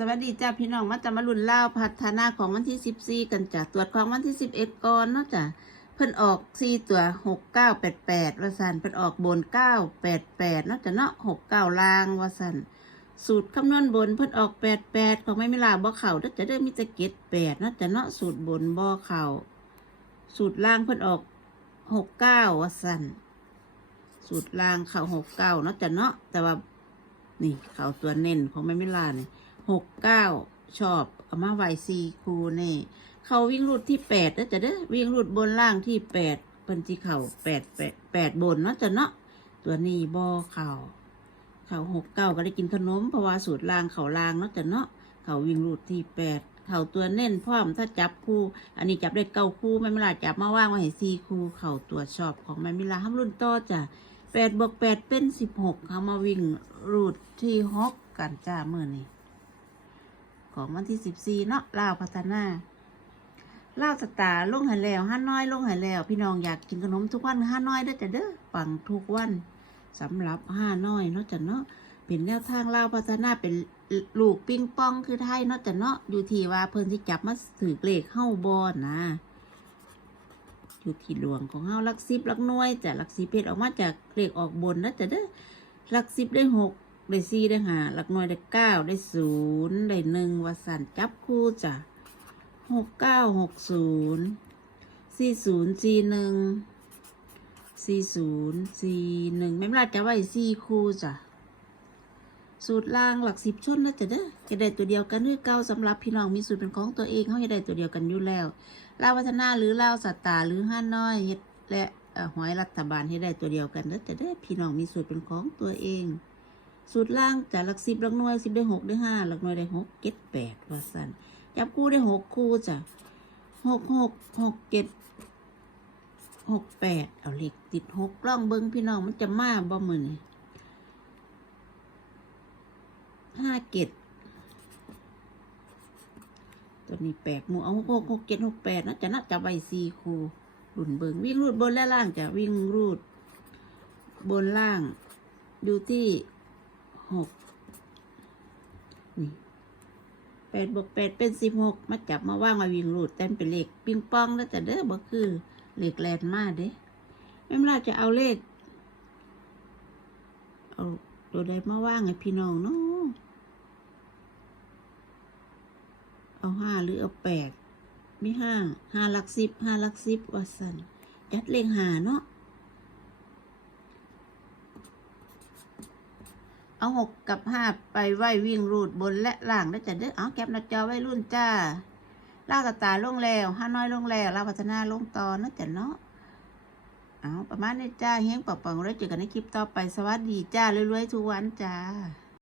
สวัสดีจ้าพี่น้องมาจะมาลุ่นเล่าพัฒนาของวันที่สิบสี่กันจ้ะตรวจของวันที่สิบเอ็ดก่อนเนาะจ้ะเพิ่นออกสี่ตัวหกเก้าแปดแปดวาสันเพิ่นออกบนเก้าแปดแปดเนาะจ้ะเนาะหกเก้าลางวาสันสูตรคำนวณบนเพิ่นออกแปดแปดของไม่มีลาบ่เข่าเด้อจะเด้อมีแต่เก็ดแปดเนาะจ้ะเนาะสูตรบนบ่เข่าสูตรล่างเพิ่นออกหกเก้าวาสันสูตรล่างเข่าหกเก้าเนาะจ้ะเนาะแต่ว่านี่เข่าตัวเน้นของไม่ม่ลาเนี่ย หกเก้าชอบเอามาไว้ซีคูนี่เขาวิ่งรูดที่แปดแล้วจะเด้อวิ่งรูดบนล่างที่แปดเป็นที่เข่าแปดแปดแปดบนเนาะจ๊ะเนาะตัวนี้บอเข่าเข่าหกเก้าก็ได้กินขนมเพราะว่าสูตรล่างเข่าล่างเนาะจ๊ะเนาะเขาวิ่งรูดที่แปดเข่าตัวเน้นพร้อมถ้าจับคู่ อันนี้จับได้เก้าคู่ไม่ไม่ลาจับมาว่างไว้ให้ซีคู่เข่าตัวชอบของไม่ม่ลาห้ามรุ่นโตจ้ะแปดบวกแปดเป็นสิบหกเขามาวิ่งรูดที่ฮอกกันจ้าเมื่อนี้ ของวันที่สิบสี่เนาะลาวพัฒนาลาวสตาร์ลงหันแล้วห้าน้อยลงหันแล้ว พี่น้องอยากกินขนมทุกวันห้าน้อยได้จะเด้อปังทุกวันสำหรับห้าน้อยเนาะจ้ะเนาะเป็นแนวทางลาวพัฒนาเป็นลูกปิงปองคือไทยเนาะจ้ะเนาะอยู่ที่ว่าเพิ่นที่จับมาถือเลขเข้าบอลนะอยู่ที่หลวงของเฮาลักสิบลักน่วยจ้ะลักสิบเพชรออกมาจากเลขออกบนนะจ้ะเด้อลักสิบได้หก ได้สี่ได้หาหลักหน่วยได้เก้าได้ศูนย์ได้หนึ่งวสันจับคู่จ้ะหกเก้าหกศูนย์สี่ศูนย์สี่หนึ่งสี่ศูนย์สี่หนึ่งไม่พลาดจะไว้สี่คู่จ้ะสูตรล่างหลักสิบชุดนะจ๊ะเด้อจะได้ตัวเดียวกันคือเก้าสำหรับพี่น้องมีสูตรเป็นของตัวเองเขาจะได้ตัวเดียวกันอยู่แล้วลาวัฒนาหรือลาวสัตตาหรือห้าน้อยและหอยรัฐบาลให้ได้ตัวเดียวกันแล้วแต่ได้อพี่น้องมีสูตรเป็นของตัวเอง สูตรล่างจากหลักสิบหลักหน่วยสิบได้หกได้ห้าหลักหน่วยได้หกเจ็ดแปดว่าสันจับคู่ได้หกคู่จ้ะหกหกหกเจ็ดหกแปดเอาเหล็กติดหกล่องเบิ้งพี่น้องมันจะมาบ่มือนี่ห้าเจ็ดตัวนี้แปดหมูเอาหกหกหกเจ็ดหกแปดนะจะนับจับใบสี่คูรุ่นเบิงวิ่งรูดบนและล่างจะวิ่งรูด บนล่างอยู่ที่ หกนี่แปดบวกแปดเป็นสิบหกมาจับมาว่างมาวิ่งรูดเต็มเป็นเลขปิงปองแล้วแต่เด้อบ่คือเลขแลนมาเด้ไม่เวลาจะเอาเลข เอาตัวใดมาว่างให้พี่น้องเนาะเอาห้าหรือเอาแปดไม่ห้าห้าหลักสิบห้าหลักสิบว่าสันจัดเลงหาเนาะ เอาหกกับห้าไปไว้วิ่งรูดบนและล่างได้จะเด้อเอาแก็บหน้าจอไว้รุ่นจ้าล่ากระตาลงแล้วห้าน้อยลงแล้วล่าพัฒนาลงต่อนะจ๊ะเนาะเอาประมาณนี้จ้าเฮงปังๆแล้วเจอกันในคลิปต่อไปสวัสดีจ้ารวยๆทุกวันจ้า